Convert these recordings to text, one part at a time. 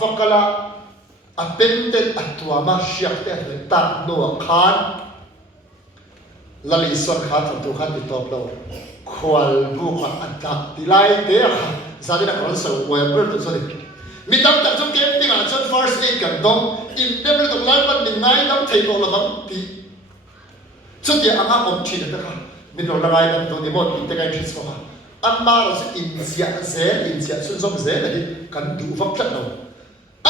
fakala attempted atuama siakte tak no khan lali son khat tu khan ti top lo khwal bu kha atak tilai te sadina kron so weber to so mitam tak jong kem tinga chon first aid kan dong in never to lan pan ning nai dam thei ko lam ti chuti anga om thina ta kha min lo lai dam to ni mo ti te kai this ko ha amma ro se in sia sun som zel ni kan du vak chat no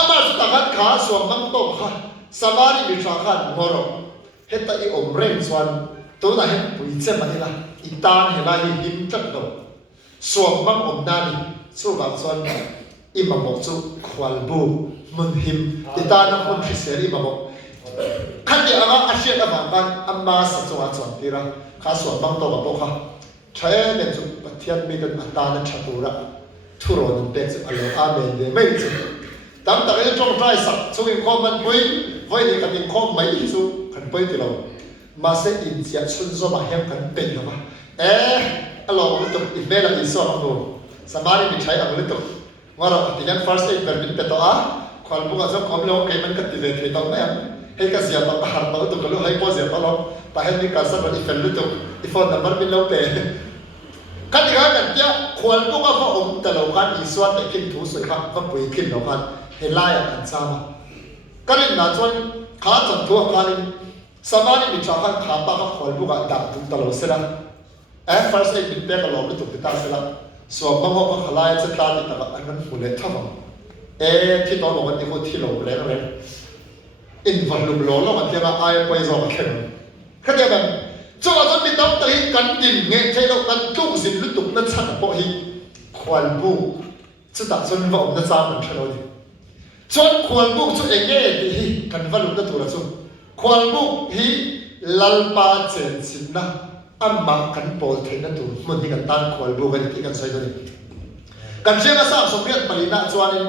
amma su ta khat kha so mang to kha samari mi tha khan ngoro heta I om reng swan to na hen pui che ma la itan he la hi him chat no so mang om na ni so bang swan I ma mo chu khwal bu mun him itan na mun thi se ri ma mo khat ya anga ashe da bang ban amma sa chawa chon tira kha so mang to ba bo kha chae ne chu pathian mi dan atana chatura thuro nun te chu alo amen de mai chu tam ta re chong trai sak chu in khom man pui voi ni kan in khom mai chu kan pui ti lo ma se in sia chun zo ma hem kan pe lo ma alo lu tu I vela I so no samari mi chai ang lu tu ngara ti kan first aid per min pe to a khwal bu ga zo khom lo ke man ka ti ve ke to na he ka sia ta har ta tu ko lo hai po sia ta lo ta he ni ka sa ba I fel lu tu I phone number min lo pe kan ti ga kan tia khwal bu ga fa ta lo kan I swat te kin thu soi kha va pui kin lo kan he la ya kan sa ma kan na chon kha chon thu kan samari mi cha khan kha pa ka khwal bu ga da tu ta lo se la first aid min pe ka lo lu tu ta se la so ma ho ka khalai che ta ti ta ka an fu le tha ma thi to lo ti ko thi lo le re in van lu lo lo ma ti ga ai poi zo ka khen ka de ban cho wa mi tam ta hi kan tin nge thai lo kan tu sin lu tu na chan po hi khwal bu chu ta chon va om na cha man thalo ni chon khwal bu chu enge ti hi kan va lu na tu la chu khwal bu hi lalpa chen sin na amma kan pol the na tu mun ni kan tan khwal bu kan ti kan sai do ni kan je ma sa so pian palina chuan in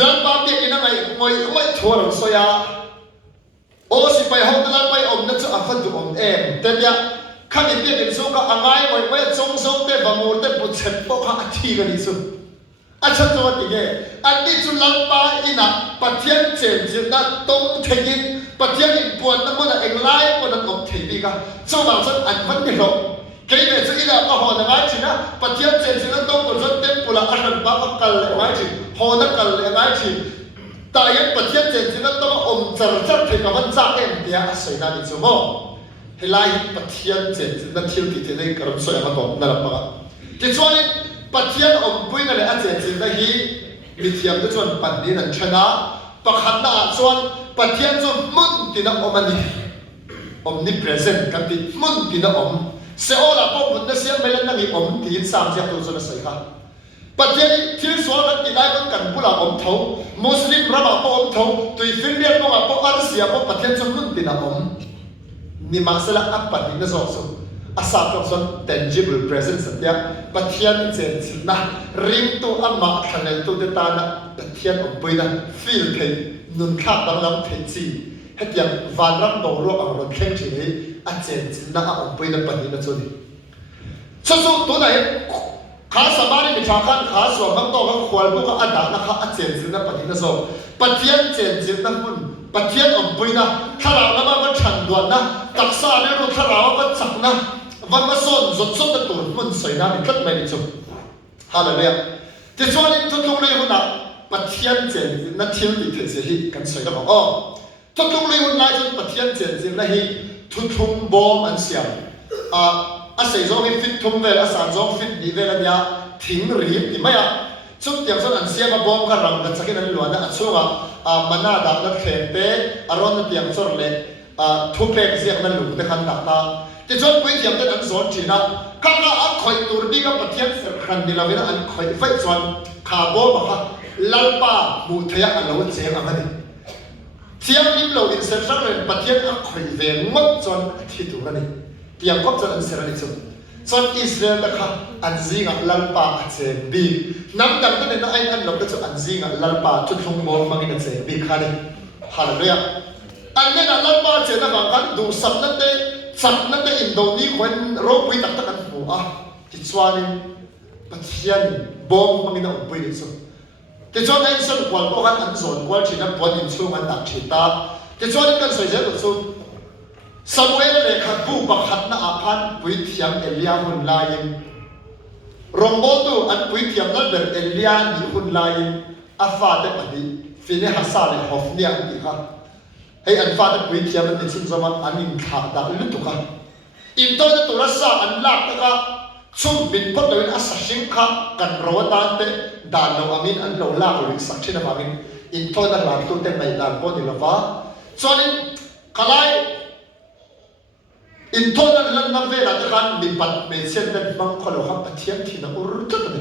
lalpa ti ina ngai moi thor so ya o si pai ho ta pai om na chu a fa du om em te ya kha ni pe kin so ka angai moi chong song te ba mur te pu chet po kha a thi ga ni su a chat to ti ge an ni chu lalpa ina pathian chen ji na tong thegin pathian in puan na mo na eng lai po na kom thei bi ka so ma san an van ni lo ke ne chu ina ka ho na ngai china pathian chen ji na tong ko zon te pula a han ba ka kal le ngai chi ho na kal le ngai chi ta yan pathian chen ji na tong om char char the ka van cha em dia a sai na ni chu mo helai pathian chen ji na thil ti te nei karam so ya ma ko na la pa ti chuan pathian om pui na le a chen ji na hi mi thiam tu chuan pan ni nan chana pakhat na chuan pathian chu mun ti na omani omnipresent kan ti mun ti na om se ola po mun na siam melan na ni om ti sam sia tu so na sai kha pathian thil so na ti lai kan bula om tho muslim rama po om tho tui finlian po po arsia po pathian chu mun ti na om ni ma sala apat ni na so so asa to son tangible presence ya pathian chen na ring to amma khanel to de ta na pathian om pui na feel thei nun kha bang lam thei chi hetiam van ram do ro ang ron khen chi ni a chen na a om pui na pani na chu ni so to na kha samari mi tha khan kha so bang to bang khwal bu ka ada na kha a chen na pani na so pathian chen na mun pathian om pui na thara na ma than duan na taksa ne ro thara wa chak na van ma son zot zot na tur mun sai na mi kat mai ni chu hallelujah ti chuan in tu tung le hu na pathian chen na thil ti the se hi kan sai da ba tu tung le hu na chu pathian chen na hi thu thum bom an siam a sei zo hi fit thum vel a san zo fit ni vel ania thing ri ti mai a chu tiang son an siam a bom ka rang da chakin an luan a chunga mana da na khen te aron tiang chor le thu pek ziak na lu te khan ta ti chon pui tiam te an zon thina ka a khoi tur bi ka pathian ser khan ni la vena an khoi fai chon kha bo ma kha lalpa mu thaya an lo che ang ani thiam lim lo in ser sang ren pathian a khoi ve ngot chon thi tu ani tiam kop chon an ser ani chu chon Israel ta kha an zinga lalpa a chen bi nam dang ta ne na ai an lo ta chu an zinga lalpa chu thung mo mangin a che bi khani hallelujah an ne na lalpa che na ba kan du sap na te sap na te in do ni khwen ro pui tak tak an fu ti chuanin pathian bom mangin a pui ni chu thì cho nên sân quần có hắn ăn dồn quần chỉ nằm quần in chung ăn đặc chỉ ta thì cho nên cần sợi dây của chú Samuel để khát bu bạc khát na apan quý thiam Elia hun lain rong bố tu ăn quý thiam nó được Elia ni hun lain afa để mà đi phi này hasa để học niệm đi ha hay ăn pha để quý thiam anh xin zaman anh in thả đã lướt tu ha in tôi đã tu ra sa anh lạc ta chung bin pot loin asa sing kha kan rawatan te dan lo amin an lo la ko sak china amin in tôi đã làm tu te mai dan po ni lova cho nên kalai in tôi đã lần năm về là cái han bin pat me sen den bang ko lo ha pathiam thi na ur ta ni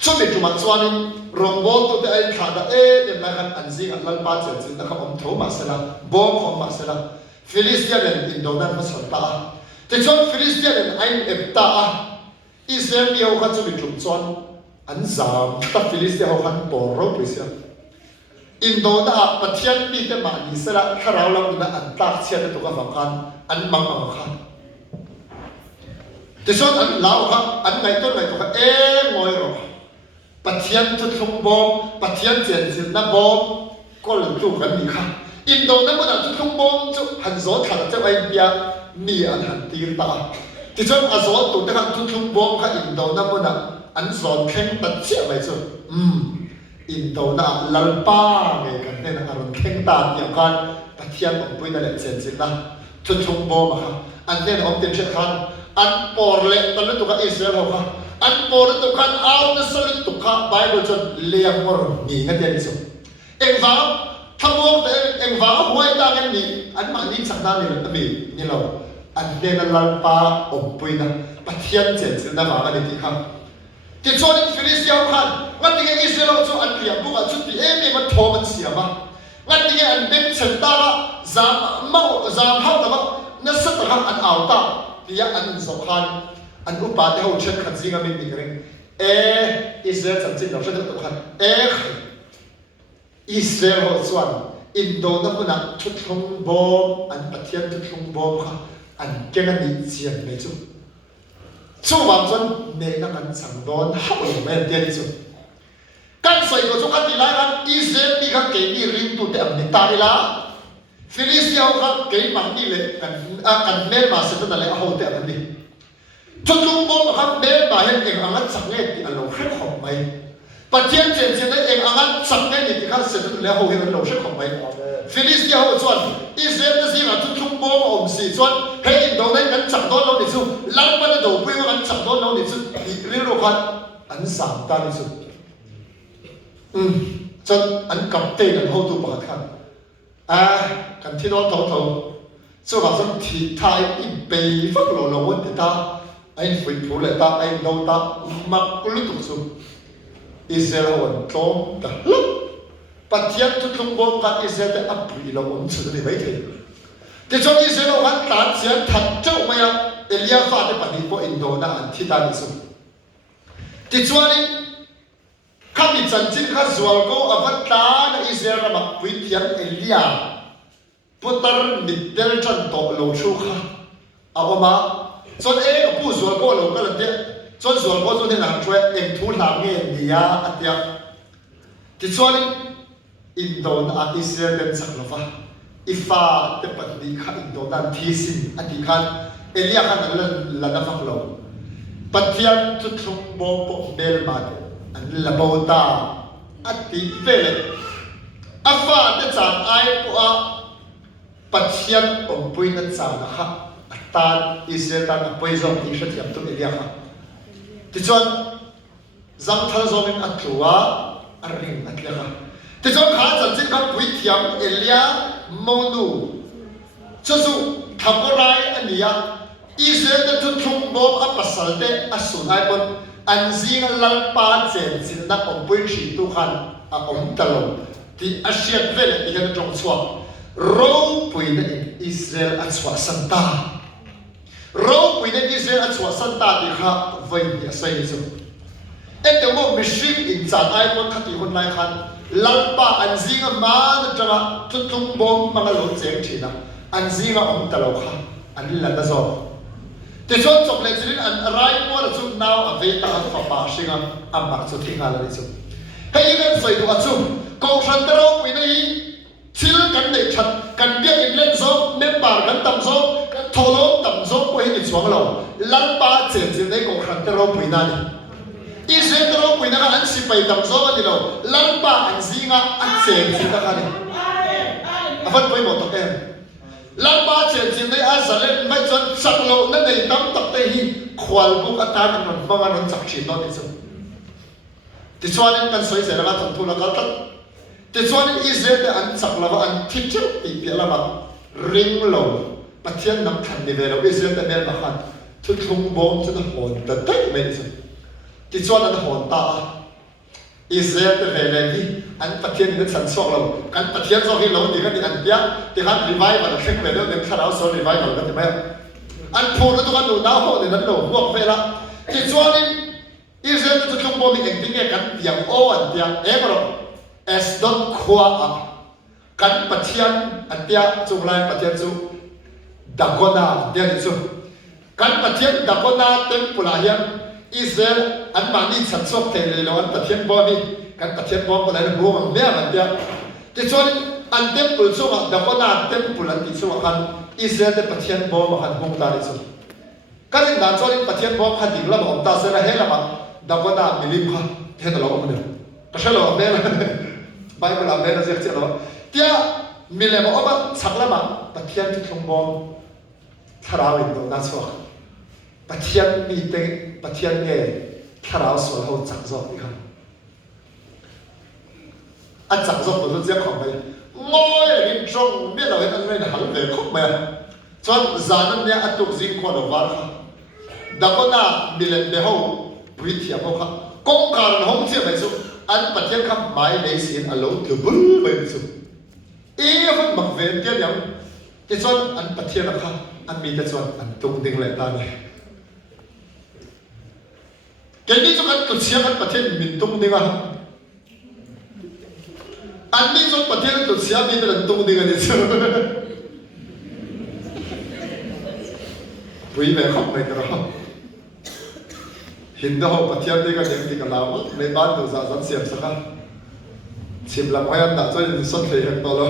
cho nên chúng cho nên rong bo tu te ai kha da dem na kan an zing an lal pa chen chen da ka om tho ma sala bom khom ma sala Philistia den in donan ma sal ta te chon Philistia den ain epta Israel ni hau khan chu bi tlum chuan an zam ta Philistia hau khan por ro pisia Indo da pathian ni te ma ni sala kharau lam na an tak chian to ka vakan an mang khan te son an lau kha an ngai to ka ngoi ro pathian tu thum bom pathian chen jin na bom ko lu tu kan ni kha Indo na mo na tu thum bom chu han zo thar cha ai bia mi an han tir ta thì cho anh zo tụi ta kan thung bom kha in do na mo na an zon khen ta chia mai chu in do na lalpa nge kan ne na aron khen ta ya kan pathian om pui na le chen chen na thung bom ha an ne om tem che khan an por le ta le tu ka Israel ho kha an por tu kan out na sol tu kha Bible chon le mor ni nga te chu eng va thamo te eng va huai ta ngan ni an ma ni chak na ni mi ni lo anh nên là lần ba ổn bùi na bắt thiên triển sự na vào cái gì không thì cho nên Philistia khan ngắt tiếng Israel cho anh liệp buộc anh chút thì em mình thò mình xỉa mà ngắt tiếng anh đem chân ta giảm hao ta nó rất là anh ảo ta thì anh dọc khan anh úp ba theo chân khẩn gì ngay mình đi cái Israel chẳng chịu đâu sẽ được khan Israel họ chọn Indo nó cũng là chút không bom anh bắt thiên chút không bom khan anh cái này tiền mấy chút, chú hoàng dân mấy năm anh chẳng đón học được mấy tiền chút, cái sợi của chú anh đi lại anh Israel đi các cái đi ring tụt em đi ta đi lá, Philistia các cái mang đi lệ cần mấy mà sẽ phải là hậu tệ anh đi, chú trung bom các mấy mà hiện em anh chẳng nghe thì anh lâu hết học mấy, bắt tiền tiền đấy em anh chẳng nghe thì các sẽ phải là hậu hiện lâu hết học mấy. Philistia hậu chọn Israel nó gì là chút trung bom ổn xì chọn hay in đâu đấy anh chẳng đón đâu để chú lăng bên đầu quê anh chẳng đón đâu để chú liên lộ con anh giảm ta để chú chọn anh cầm tay anh hậu tụ bảo khăn cần thiết đó thấu chú bảo rằng thì thay in bề phát lộ lộ vấn đề ta anh phải phụ lại ta anh đâu ta mặc lúc tụ chú Israel hậu trốn ta bắt thiên chút không bom các Israel đã áp bùi lòng ổn xử để mấy thế thì cho Israel hắn tán chiến thật châu mày Elia phát để bản hình của Indo na anh thi ta đi xuống thì cho nên các vị chân chính các ruột cô ở vắt ta na Israel mà quý thiên Elia putar middel chân tổ lầu chu kha mà cho nên bu ruột cô lầu cái lần đấy cho ruột cô cho nên làm chuyện em thu làm nghe Elia anh tiếc thì cho nên Indo na Israel den saklofa ifa te patdi kha Indo dan thisin ati khan Elia khan la na faklo pathian tu thum bo po bel ma an la bota ati vele afa te chan ai po a pathian om pui na chan na kha atan Israel tan poi zom ti sha thiam tu Elia kha ti chon zang thal zom in atluwa arring atla kha thì cho khá chẳng chỉ các quý thiam Elia Monu cho dù thầm có rai anh nhỉ Israel đã thun thung bom áp pasal te asun ai pun anh riêng lal pa chen sin na ông bui chỉ tu khan ông talo thì Asia về lại thì cái trong xóa râu bui na Israel at xóa santa râu bui na Israel at xóa santa thì khá vậy ya say rồi em tiểu một Ministries in chán ai pun khát thì hôm nay khan lalpa an zinga ma na tara tutung bom mga lo cheng thina an zinga om talo kha an la ta zo te chon chok le chirin an rai mo la chu naw ave ta fa pa singa amma chu thinga la chu hay gan soi du achu ko san tero pui nei chil kan nei that kan bia in len zo member kan tam zo kan tholo tam zo ko hi chuang lo lan pa chen chen nei ko san tero pui na ni Israel tero pui na an si pai tam zo ani lo lan pa an zinga an chen chen ka ni afan poi mo to em lan pa chen chen nei a zalen mai chon sak lo na nei tam tak te hi khwal bu ka ta kan bang an chak chi no ti chu ti chuan kan soi se la thong thu la ka tak ti chuan Israel te an chak la an thi chu ti pi la ma ring lo pathian nam than ni ve lo Israel te mel ma khan thu thung bom chu hon ta tai me chu ti chuan an hon ta Israel te ve le ni an pathian ni chan sok lo kan pathian zo hi lo ni kan ni an pia ti han revival a thek ve lo ne kharau so revival kan ti mai an phone tu kan nu na ho ni nan lo huak ve la ti chuan Israel tu thung bom ni engting kan tiang o an tiang ebro as dot khwa a kan pathian an tia chung lai pathian chu dagona dia ni chu kan pathian dagona temple hian Israel an mani chan sok te le lo an pathian bo ni kan pathian bo ko lai bu ang me an tia ti chuan an temple chu a dagona temple an ti chu kan Israel te pathian bo ma han hung ta ni chu kan na chuan pathian bo kha ding la om ta se la he la ma dagona milim kha the lo om ne ka shalo me Bible amen as yet lo tia milem oba chaklama pathian tu thong bom tharau in do na so pathian mi te pathian nge tharau so ho chak zo ni khan a chak zo do je khom mai ngoi rin trong mi lo an nei hal ve khop mai chon zanan ne atuk jing ko lo war kha dakona milem de ho brithia mo kha kong kar hom che mai su an pathian kham mai nei sin alo tu bul mai su e hon mak ven tia yang ti chon an pathian kha an mi ta chon an tung ding le ta ni ke ni chu kan tu siam an pathian min tung ding a an ni chu pathian tu siam mi ta tung ding a ni chu pui ve khop mai ta ro Hindu ho pathian ni ka dem ti ka law le ban do za zan siam saka chim lam hoyan da choi ni son the hek to lo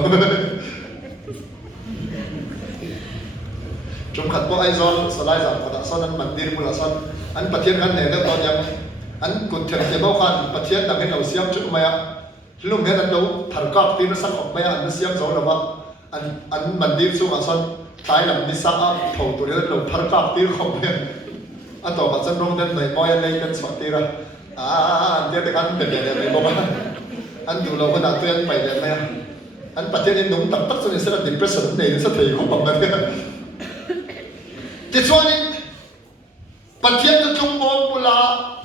chum khat po ai zon salai za pada son an mandir mula son an pathian kan ne da to yang an kut thek te bo khan pathian da ngen lo siam chu maya lum he da do thar ka ti na sak op maya an siam zo lo ba an mandir chu a son tai lam ni sa a thau tu le lo thar ka ti khom me a to ba chan rong den nei moi nei kan chwa ti ra dia te kan be be nei bo ba an du lo ko da tu an pai le me an pathian in nung tak tak chu ni sa depression nei sa thei khom ba me ti chuan in pathian tu chung bom pula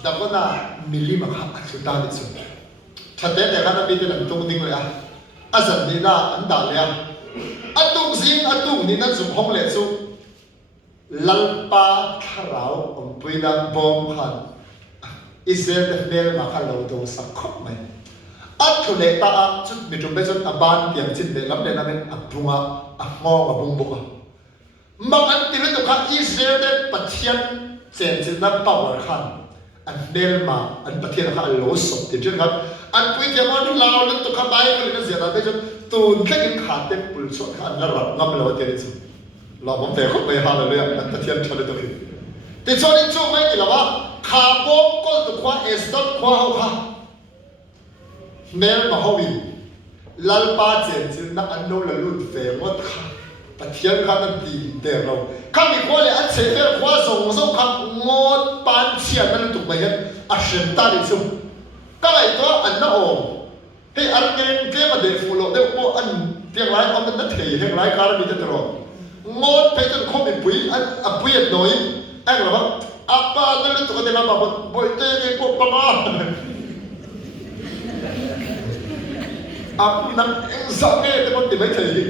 da ko na mili ma kha su ta ni chu thate te kana bi te lam tung ding le a zan ni na an da le a tung zing a tung ni na zum hong le chu lalpa tharau om puina bom khan Israel de mel ma kha lo do sak khop mai a thule ta a chu mi tum be chon aban piang chin de lam le na men apunga a ngo a bung boka mang an ti le to kha Israel de pathian chen chin na power khan an mel ma an pathian kha lo so ti chen kha an pui ke ma nu lao le to kha Bible na zia da be chon tun khakin kha te pul so kha na rat ngam lo te chu lo bom te khop mai hallelujah an pathian thale to ki te chon in chu mai ti la wa kha bom ko to khwa es dot khwa ho kha mel ma ho wi lal pa chen chin na an lo la lut fe mot kha pathian kha na ti te ro kha mi ko le an che fe khwa zong zong kha ngot pan chian na tu mai a shem ta ri chu ka lai to an na om he an ngen ke ma de fu lo de mo an tiang lai om na thei he lai ka ra mi te ro ngot pe chon khom mi pui an a pui an noi an lo apa na le to ka de la ba boy te ke ko pa ma apu nang sa nge te mo ti mai thei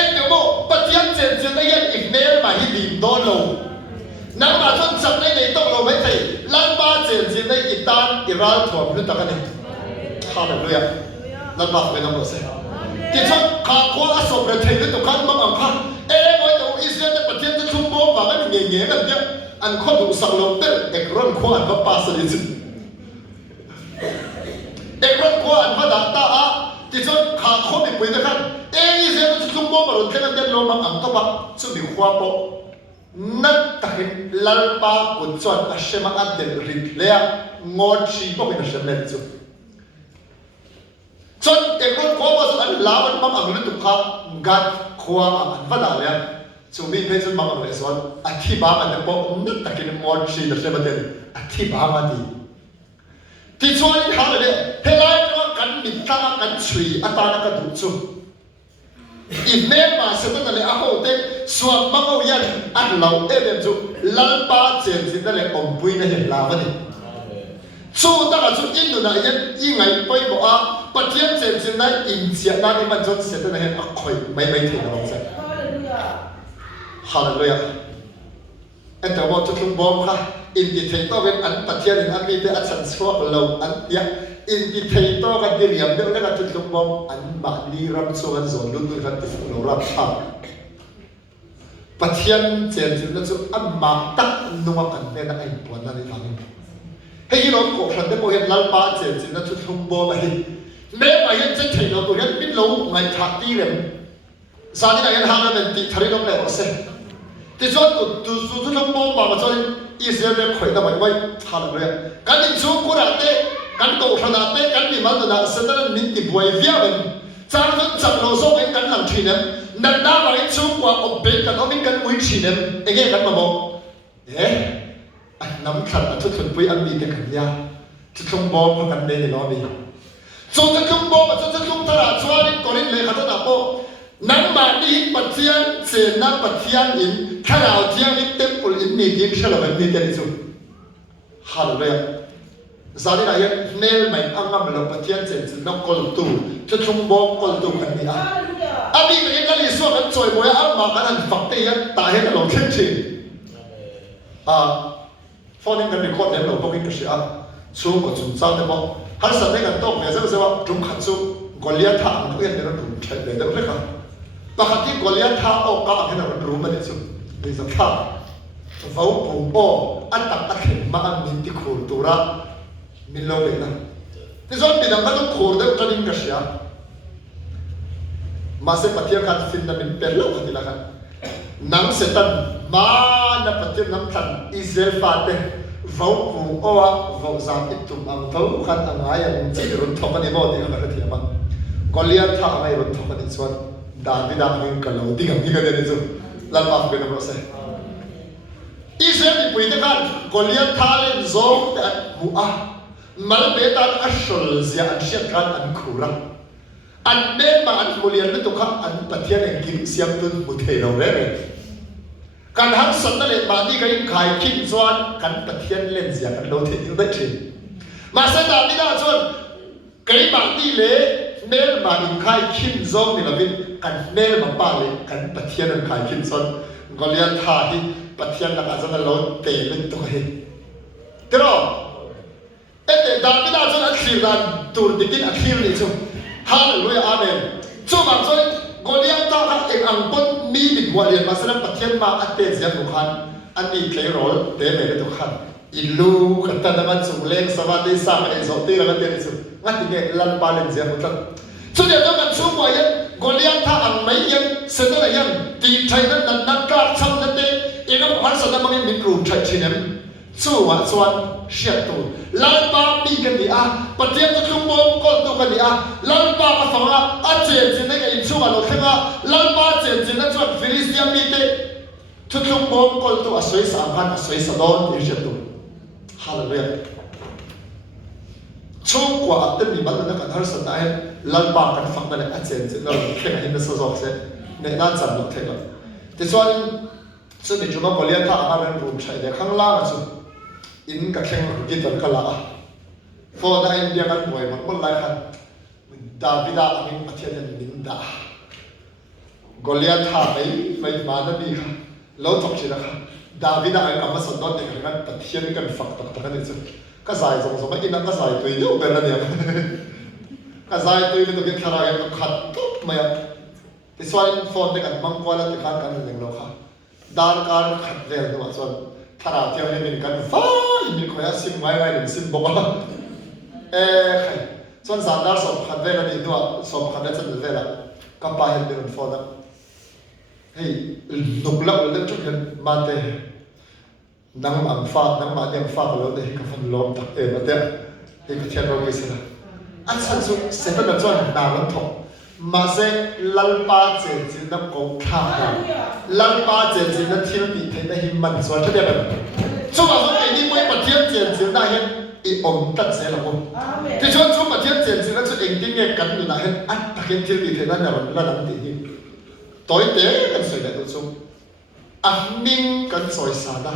em mo pathian chen chen ai yan email ma hi dim do lo nang ma thon chap nei nei to lo mai thei lan ba chen chen nei itan iral thom lu ta ka ni hallelujah lan ba me nam lo se ti chon kha ko a so re thei lu to kan ma ang kha e moi to Israel de pathian te thum bo ba ka ni nge nge na dia อันข้อดูสักลงเต้เอกร้อนขวานก็ปาสลิดเอกร้อนขวานก็ด่าตาที่จนขาข้อมีปุ๋ยนะครับอีเสียงจุ่มบ่มาหลุดเท่านั้นเดินลงมาอ่างก็บักสุดมีขวาโปนัดตะเห็นลัลปากุญจวนอาเชมาอันเดินริดเลียงอชีพเป็นอาเชมาจุจนเอกร้อนขวาว่าสุดอันลาวันมาอ่างลุตุขากัดขวาอันฟัดอะไรจุมีเพจมาอ่างเลยส่วนอธิบายมันเนี่ยพอนัดตะเห็นงอชีอาเชมาเดินอธิบายมันดีที่ช่วยหาเลยเฮลัยก็กันมิตรกันช่วยอัตรากันดูจุอีเมลมาเสร็จนั่นเลยอาโหเตส่วนมังเอายันอันเราเอเดมจุลัลปาเจนสินั่นเลยอมปุยนั่นเห็นลาวันนี้สู้ตั้งแต่จุอินโดนีเซียยิ่งไงไปบอกว่าปฏิญาณเจนสินั่นอินเดียนั่นนี่มันจนเสร็จนั่นเห็นอ่ะคอยไม่ถึงเราใช่ฮาเลลูยาเอ็นแต่ว่าจุดลงบอมค่ะอินดิเทตัวเป็นอันปฏิญาณอันนี้เป็นอันสันสวะเราอันยาอินดิเทตัวกันดีเรียมเดี๋ยวนั้นจุดลงบอมอันมาลีรับส่วนส่วนลุ่นลุ่นกันติดเรารับทำปฏิญาณเจนสินั่นจุดอันมาตักนัวกันเนี่ยนั่นไอ้ปวดนั่นไอ้ฟังให้ยี่เราโกรธได้โมเห็นลัลปาเจนสินั่นจุดลงบอมมาเห็นแม้มาเห็นจะเห็นเราตัวนี้ไม่รู้ไงทักตีเลยสานี่ไงฮาร์มันติดทะเลน้ำเลยว่าเสที่จนจุดลงบอมมาจนอีเสียเรื่องข่อยทำไมไว้ฮาร์เลยกันยิ่งชูกุระเต้กันโตขนาดเต้กันมีมันตัวเสด็จมิติบวยเวียนจางจนจับเราส่งให้กันหลังทีนั้นนั่นน่าไปชูกว่าอบเบกกันเอาไม่กันวิ่งทีนั้นเองกันมาบอกน้ำขันทุกคนไปอันนี้กันยาจุดลงบอมกันเลยน้องมีจุดลงบอมจุดลงตลาดชวนก่อนนี้เลยเขาจะนับโปนั่งมาดีปัจจัยเสนาปัจจัยอินข้าเราเที่ยงอินเต็มปุ่นอินนี่ยิ่งเชื่อแบบนี้เดี๋ยวจุดฮาร์เลยซาดินายังเนลไม่อังกฤษเราปัจจัยเจนสิน้องกอลตูจุดลงบอมกอลตูกันนี่อันนี้ก็ยังกันลิส่วนกันจอยมวยอันมากันฝักเตี้ยตายให้กันหลงขึ้นทีฟอนกันรีคอร์ดเนี่ยเราต้องมีกระเสียชูก็จุนซ้ำแต่บอกฮัลสันได้กันโต๊ะเนี่ยจะว่าจุ่มขัดชูกอลียท่าอันเพื่อนเนี่ยเราถูกใช้เลยแต่ไม่ครับปกติกอลียท่าออกกลางให้เรารู้มันเนี่ยชูนี่สักท่าเขาปุ่มโออันตักตะเข็มมาอันมินที่ขูดตัวระมินโลเบนะที่ส่วนที่ดังนั้นต้องขูดได้ก็นิ่งกระเสียมาเสพปฏิการฟินนั้นเป็นเป็นโลกที่ละกันนังเสตันมานับปฏินังทันอิสราเอลฟาเตเขาปุ่มโอเขาสามอิตุอังเขาขันอังไงอันที่รุ่นทอกันในบ่อที่เขาเทียบมันกอลียท่าอะไรรุ่นทอกันในส่วนดาวิดามิงกันเราที่กันที่กันเนี่ยจุลัลปาเป็นอะไรสักอิสราเอลปุ่ยตะกันกอลียท่าเล่นโซ่แต่หัวมัลเบตันอัชลเสียอันเชียกันอันคูรังอันเดินมาอันโมเลียนไม่ตุกอันปฏิญาณกินเสียงตุนมุเทเราเร่การหันสันนั่นเลยมาที่กันขายขิ้นส่วนกันปฏิญาณเล่นเสียกันเราเทอยู่ได้จริงมาเสด็จที่น่าชวนกันมาที่เล่เนลมาอินขายขิ้นส่วนนี่ละวินกันเนลมาป้าเลยกันปฏิญาณขายขิ้นส่วนก็เลี้ยงท่าที่ปฏิญาณนักอาจารย์เราเตะเป็นตัวเองเดี๋ยวเอ๊ะดาวิดาชวนอัคคีรันตูร์ดิกินอัคคีรันนี่ชวนฮาเลลูยาอาเมนช่วงบางช่วงกอลียท่าเองอังปนมีบิดวารีมาสนับปฏิญาณมาอัตเตเซียนทุกขันอันนี้เคยรอลเตะไม่ได้ทุกขันอิลูขันตันน้ำมันสุเล็กสวัสดีสามเอ็นสองตีแล้วก็เตะสุงั้นที่เนี่ยลันปาเลนเซียนทุกขันส่วนใหญ่ต้องการช่วงวัยกอลียท่าอังไม่ยังเสด็จยังตีไทยนั้นนักกล้าช่างนั่นเตะเองก็พันสนับมันมีกลุ่มไทยชินมสู้ว่าส่วนเชียร์ตัวลัลปามีกันดีปฏิญาณจุ่มบอมก็ตัวกันดีลัลปาก็ฟังอาเจนจินได้กันอินชูกันหรอกใช่ไหมลัลปาเจนจินนั้นส่วนฟิลิสเตียนมีเตจุ่มบอมก็ตัวสวยสามพันสวยสะดอนเชียร์ตัวฮาเลลูยาช่วงกว่าเต็มมีมันนั่นกันฮาร์สันได้ลัลปากันฟังนั่นแหละอาเจนจินเราแค่เห็นมันสะดอกเสียในน่าจำหรอกเท่านั้นแต่ส่วนในจุดนั้นก็เรียกท่าอาเป็นรูปใช้แต่ข้างล่างสุดอินกับแข่งกินตันกันละพอได้เรียกกันบ่อยมันก็ไล่กันดาวิดาอันนี้ประเทศยันนินดากอลียท่าไม่มาได้ดีค่ะแล้วถกชินะครับดาวิดาอันนี้มาสอนเด็กกันประเทศกันฝักตักกันนี่สุดก็ใส่สมมติอินก็ใส่ตัวเดียวเป็นอะไรเนี่ยก็ใส่ตัวเดียวตัวเดียวขนาดก็ขัดตุ๊บมาที่ส่วนฟอนเด็กกันมังกรแล้วที่ขัดกันหนึ่งเราค่ะดาร์การขัดเรื่องตัวส่วน thara theo nên mình cần phải mình khỏe sim ngay ngay mình sim bốc à khay chọn giảm đa số khăn về là đi nữa số khăn về chân về là các bà hiện được phô đó hey nục lậu lên chút hiện mà thế nắng ẩm pha nắng mà đêm pha rồi đấy cái phần lom đặc biệt mà thế cái thiên rồi cái gì đó anh sản xuất sẽ phải chọn nào lắm thôi mà sẽ lăn ba chế chỉ nó cũng khá lăn ba chế chỉ nó thiếu đi thế này hình mình xóa cho đẹp chúng ta nói cái đi quay bát thiên chế chỉ là hiện ý ổn tất sẽ là không thì chúng bát thiên chế chỉ là sự ổn định cái cắn như là hiện anh ta hiện thiếu đi thế này là làm gì đi tối tế cần soi lại đối chung anh minh cần soi xa đó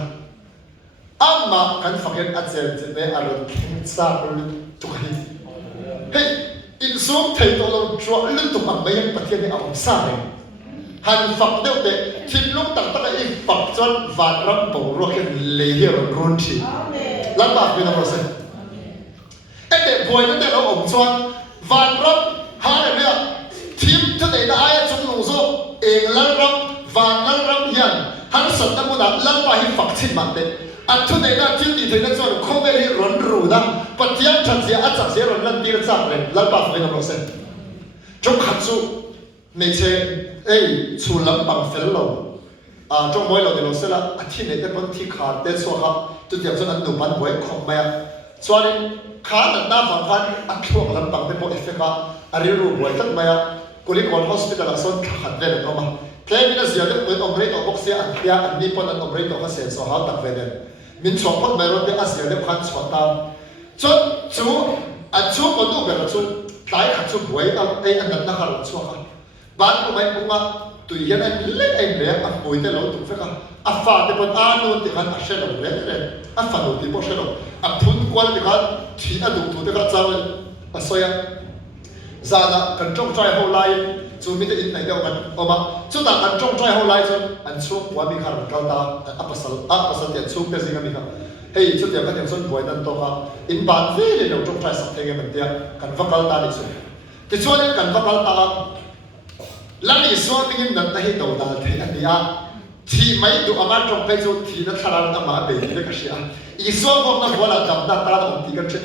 anh mà cần phát hiện anh chế chỉ để anh luôn kinh sa luôn chụp hình hey in xuống thầy tôi lâu chúa liên tục bằng mấy em bát thiên này ông xa này hành phật đều thế thịt lúc tặng tất cả những phật chân và răng bổ rồi cái lễ hiệu run chi lắm bạc với nó rồi em để buổi nó để nó ổn choan và răng hai là nữa thím thế này là ai trong lòng số em lăn răng hiền hắn sợ nó muốn là lăn bạc hình phật xin mặt đấy anh thế này là chỉ thì thế này rồi không về đi run rù đó bát thiên chân gì anh chẳng gì rồi lăn đi ra rồi lăn bạc với nó rồi trong khát su mấy chế chủ lâm bằng phèn lâu trong mỗi lần thì là thiên này vẫn thi khá để số ha tôi tiếp cho anh nụ bắn với không mày cho nên khá là đa phần phần anh thuộc lâm bằng với bộ effect anh riêng với tất mày cô đi còn hospital là son khát về được không mà thế bây giờ giờ tôi ông rể tôi bốc xe anh kia anh đi còn anh ông rể tôi có sẽ số ha đặc về đấy mình chọn con mày rồi để anh giờ để khán chọn tao cho chú còn đủ về là chú tái khát chú với anh đặt nó khá là chú ha bạn của mình cũng tùy hiện anh lấy anh để anh bồi tới lâu tụng phải không? Anh phá thì còn anh luôn thì anh sẽ làm đấy đấy, anh phá luôn thì bao sẽ làm, anh thun quan thì anh chỉ anh đủ thì anh giao anh soi anh, ra là cần trong trai hậu lại, chú mình thì ít này đâu anh, mà chú ta cần trong trai hậu lại chú anh xuống qua mình khá là cao ta, anh pasal tiền xuống cái gì cái mình không? Hey, chú tiền cái tiền xuống bồi nên tôi không, in bản về để đầu trong trai sắp thế cái mình tiền, cần vác cao ta đi xuống, thì chú nên cần vác cao ta lắm ý số tiếng Nhật ta hiểu đầu đà thế anh đi thì mấy đứa ông ăn trong cái chỗ thì nó thà rằng ông ăn bể thì cái gì ý số vòng nó gọi là đầm ta ta ông thì cái chuyện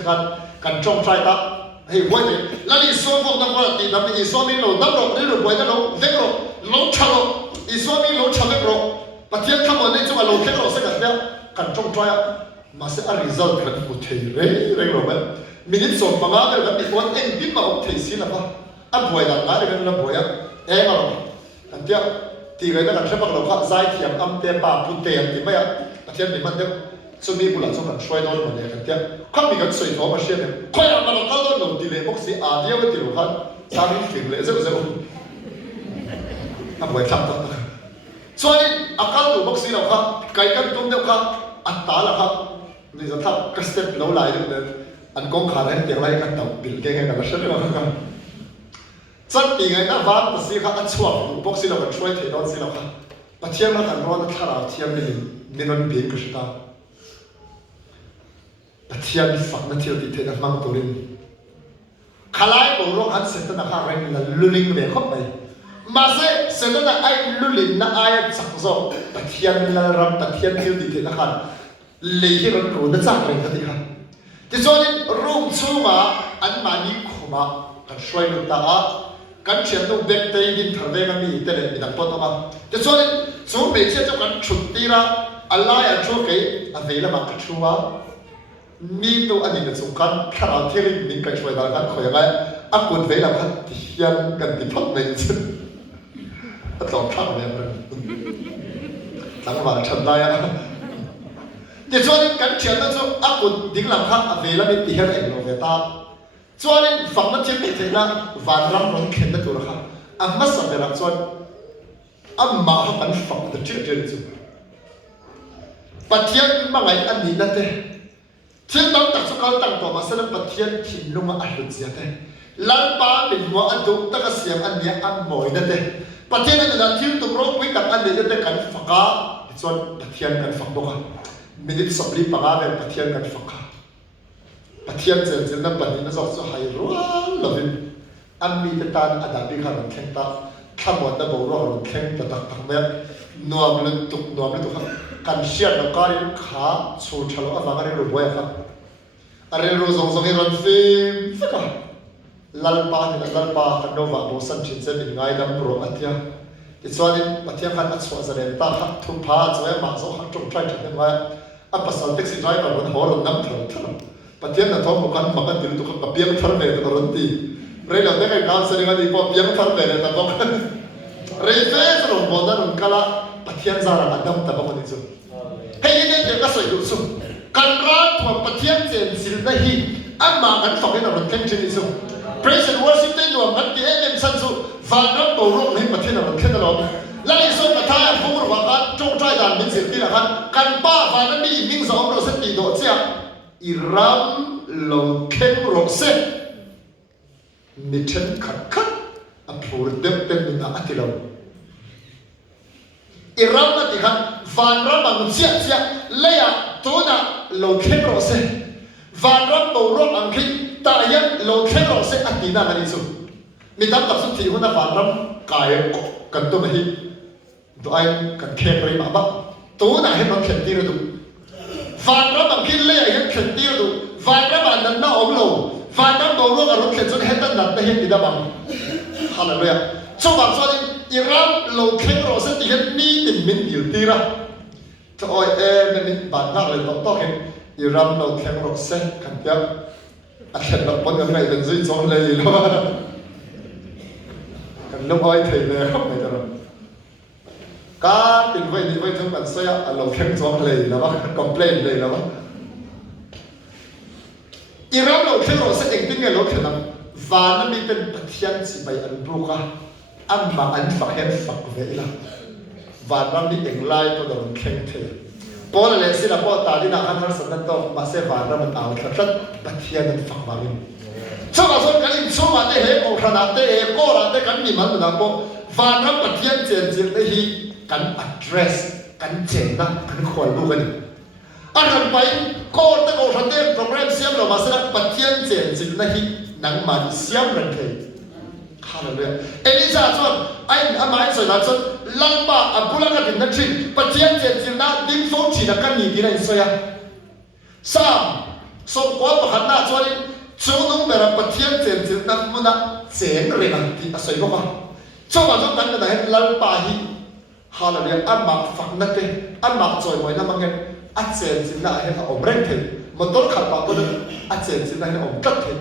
cần trong trai ta hay vậy đấy lắm ý số vòng nó gọi là thì đầm ý số mình lâu đâm rồi đi rồi quay nó lâu vét rồi lâu chả rồi ý số mình lâu chả vét rồi và thiên tham ở đây chúng ta lâu vét rồi sẽ gặp nhau cần trong trai mà sẽ ăn result cần một thầy đấy rồi mà mình ít số bằng á rồi bị quan em biết mà ông thầy xin là sao anh buổi là cái này là buổi em mà anh tiếc thì người ta cần sẽ bắt đầu phát giải thiểm âm tiền bà phụ tiền thì mấy anh thiên mình mang theo xuân đi bulan xong cần xoay đôi mà này anh tiếc không bị cái sợi thố mà xuyên này khoai ăn mà nó cao đôi đầu tỷ lệ bốc sĩ đi với tỷ lệ khác sao đi phim lệ rất anh buổi chậm thôi cho nên cao đầu bốc sĩ nào khác cái tôm nào khác anh tá là khác bây giờ thắp cái step lâu lại được đấy anh công khai lên tiếng lại cái đầu biểu cái này là rất là khác chân thì người ta ván bác sĩ khác anh chua bác sĩ là cái chuối thì đó sĩ là khác bác sĩ là cái nó thà là thiêm mình nó biến cái gì đó bác sĩ phật nó thiêu thì thế là mang tổ linh khai lại bộ rong anh sẽ tên là khác anh là lulling về khóc này mà sẽ tên là ai lulling là ai chắc rồi bác sĩ là ram bác sĩ thiêu thì thế là khác lấy cái nó rồi nó chắc rồi cái gì khác thì cho nên rong chu mà anh mà đi khom mà cái xoay được ta kan chen no bek te din thar ve mi te le dak pot ma te so ne so be che cho kan chut ti ra allah ya cho ke a ve la ma ka chuwa mi to ani na so kan khara theli min ka chwa da kan khoya ga a kun ve la kan ti hian kan ti thot me chen a to thak le ma tang wa chan da ya te so ne kan chen na so a kun ding lam kha a ve la mi ti hian ai lo ve ta cho nên phẳng nó chiếm bị thế là vạn năm nó khen nóตัวละครับอันมาสับเวลาส่วนอันมาเขาเป็นฝังแต่เชื่อเจริญสุดปัจเจียนมาไงอันนี้นั่นเองเทียนต้องตักสุขตั้งตัวมาเสนอปัจเจียนถิ่นลงมาอันดุจเสียเองล้านปาเป็นหัวอันดุตั้งเสียงอันนี้อันหมอยนั่นเองปัจเจียนนั่นจะทิ้งตัวรบวิตักอันนี้จะได้กันฝักกาส่วนปัจเจียนกันฝักบกมินิสับลีปากาเป็นปัจเจียนกันฝักกาปัจเจียนเจริญนั่นปัจเจียนนั่นจะสุขให้รู้ละวินอันมีแต่ตานอดับบิขาร์แข็งตาข้ามวันตะโบรอร์แข็งตะตักตักเนี้ยนวมเล่นตุกครับ กันเชียร์แล้วก็ขาชูชะโลอาฟังอะไรรู้บ่อยครับอะไรรู้ทรงให้รันฟิล์มสักลัลปากันโนวาโบสันชินเซมินไงดัมโปรอัตยาที่ส่วนนี้อัตยาขันอัศวะเสด็จตาขับทุพาจะให้มาส่งขับจงใจถึงได้ไหมอัปสันติสิใจกับคนหัวรถน้ำเถื่อนปัจจัยนั้นท้องบุกันมันก็ติดตัวกับเบี้ยมทะเลตัวรถตีเรื่องได้การการแสดงดีกว่าเบี้ยมทะเลแต่บอกเรื่องเฟสลงบนนั้นก็ละปัจจัยสาระดำแต่บอกนี่สุดให้ยินดีจะก็สวยดุสุดการรักตัวปัจจัยเจนสิลได้ฮีอันมากันฝังในรถแข่งชนิดสุด Praise and worship ได้หน่วยมันที่เอ็มสันสุฟังรับตัวรุ่งให้ปัจจัยนั้นแค่ตลอดและในส่วนกระทายผู้รู้ว่าการจงใจการมินสิทธินะครับการป้าฟังนั้นมีมิ่งสองเราสติโดดเสียอิรัมลงเข้มรกเส้นมิเชนขัดอัพูดเด็กเป็นมินาอัติลอิรัมนั่นที่ขัดฟันรับมันเสียเลี้ยตัวน่ะลงเข้มรกเส้นฟันรับตัวรกอังคิตายันลงเข้มรกเส้นอัติน่ากันที่สุดมีตั้งแต่สุดที่หัวหน้าฟันรับกายกันตัวไม่หิตัวไอ้กันเข้มริมาบ้าตัวน่ะให้มันเข้มตีระดุฟันรับมันคิดเลี้ยยังเข้มตีระดุฟันรับมันนั่นน่าอมโลฟันรับตัวรกอารมณ์เข้มจนเห็นตั้งแต่เห็นดีดาบังฮาเลลูยาช่วงบางส่วนอิรัมลงเข้มรกเส้นที่เห็นนี่ติดมินอยู่ตีระถ้าอ้อยมันมีบางนักเลยต้องเห็นอิรัมลงเข้มรกเส้นกันเยอะอาจจะเราปนกันไม่เป็นสิ่งสองเลยแล้วกันลูกอ้อยเทเลยครับไม่ตลอดการติดไว้นี่ไว้ทั้งมันเสียเราเข้มสองเลยแล้วว่าคอมเพลนเลยแล้วว่าอีเราเข้มเราเสียเองที่เนี่ยเราเข้มนั้นวานั้นมีเป็นปัจจัยสิไปอันบุกะอันมาอันฝักเห็นฝักเวล่ะวานั้นมีเองไล่ตัวเราเข้มเทพอเลยสิละพอตาดีนักอันนั้นสันนั้นต้องมาเสียวานั้นมันเอาแต่ชัดปัจจัยนั้นฝักบางอย่างช่วงมาส่วนกันช่วงมาได้เห็นโอขนาดได้เอโก้ละได้กันมีมันนะพอวานั้นปัจจัยเจนจิตได้ฮีกัน address กันเจนนะกันควรรู้กันอันนั้นไปก็ตั้งโอทันเดนโปรแกรมเสียมเรามาสละปัจจัยเจนจิตนะฮีนังมันเสียมรันเทฮาเลลูยาเอลิซาส่วนไอ้อามาส่วนนั้นส่วนลังบ้าอับุลังกันดินนักชินปัจจัยเจนจิตนะดิ้งโฟชีนักกันนี่ดีนะอิสยาสามสมควรประหารหน้าส่วนช่วงนู้นแบบปัจจัยเจนจิตนะมันน่ะเจนเรื่องที่อาศัยก็มาช่วงมาส่วนนั้นก็ได้ลังบ้าฮีฮาเลลูยาอันมาฝักนั่นเองอันมาจอยไว้นั่นมันเองอัจเจนสินะเห็นอมเร่งเถิดมันต้องขัดปากคนนั้นอัจเจนสินะเห็นอมจัดเถิด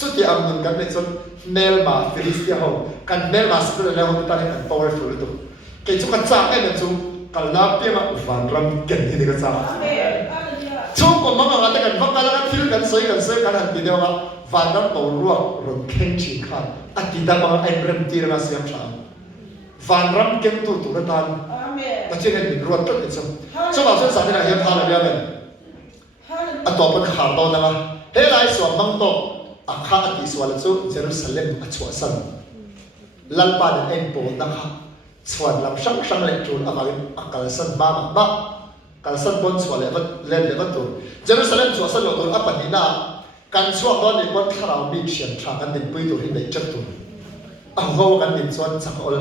สุดที่อันนั้นกันในส่วนเนลมาฟิลิสเตียเขากันเนลมาสเปรย์แล้วมันตั้งให้กัน powerful ตัวเกี่ยวกับจ้าไอ้เนี่ยจู่กันลาเปียมาอุฟันรำเก่งที่นี่ก็จ้าช่วงก่อนมันก็แต่กันฟังกันแล้วก็ทิ้งกันสวยกันหันทีเดียวว่าฟันรำตัวรัวรำเข่งชิงขันอันที่ดาบังไอ้เริ่มตีระเสียมฉางฟันรำเก่งตัวระดันแต่เช่นนี้รวดต้นอีกซึ่งสมัยส่วนสามีเราเห็นฮาเลลูยาเป็นอันต่อเป็นขาโตนะว่าเฮ้ยไรส่วนบางโตอาคาติส่วนละจู่เยรูซาเล็มอัจฉริยะลัลปานเอ็นโปนะคะส่วนลำช่างเล็กจูนอามาริอักลสันบ้ากัลสันบนส่วนเล่นตัวเยรูซาเล็มส่วนสโลตัวอัปนินาการช่วงตอนนี้วันที่เรามีเชียงทางกันดินปุยตัวที่ไหนจับตัวเอาเขากันดินส่วนสักคน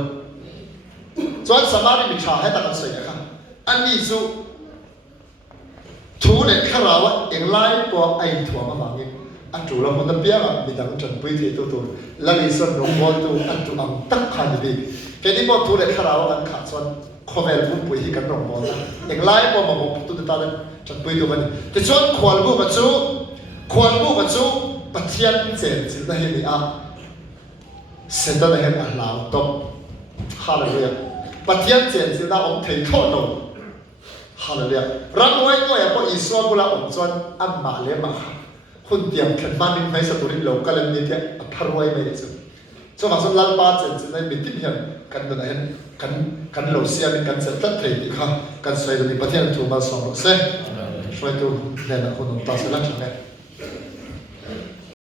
ส่วนสมาริมิชาให้ตัดกันสวยนะครับอันนี้จู่ทูเด็กข้าเราเองไล่ตัวไอ้ถั่วมาบางอย่างอันจู่เราคนตะเปียกมีดังจนปุยที่ตัวแล้วมีส่วนลงบอลตัวอันจู่อังตักขันดีแค่นี้พอทูเด็กข้าเราอันขาดส่วนคอมเมลต์ปุยที่กันลงบอลเองไล่พอมาบอกตัวตาเลยจนปุยตัวมันแต่ส่วนควรบุกจู่ปัจจัยเจนสิได้เห็นอ่ะเสร็จได้เห็นอ่ะลาวตบฮาเลลูยาปัจจัยเจนสิได้อมเทโคโนฮาเลลูยารักไว้ก็อย่าพออิสวาบุลาอมจวนอัมมาเลมาคุณเตรียมขันมานิ่งไม่สตุริโลกัลเลนนี่ที่พารวยไม่ได้สิส่วนบางส่วนลัลปาเจนสิได้มิติเห็นกันตัวไหนกันโลเซียมีกันเสร็จตัดเทดิค่ะกันสวยตัวนี้ปัจจัยถูกมาสองเส้นช่วยตัวเนี่ยนะคนตาสลักใช่ไหม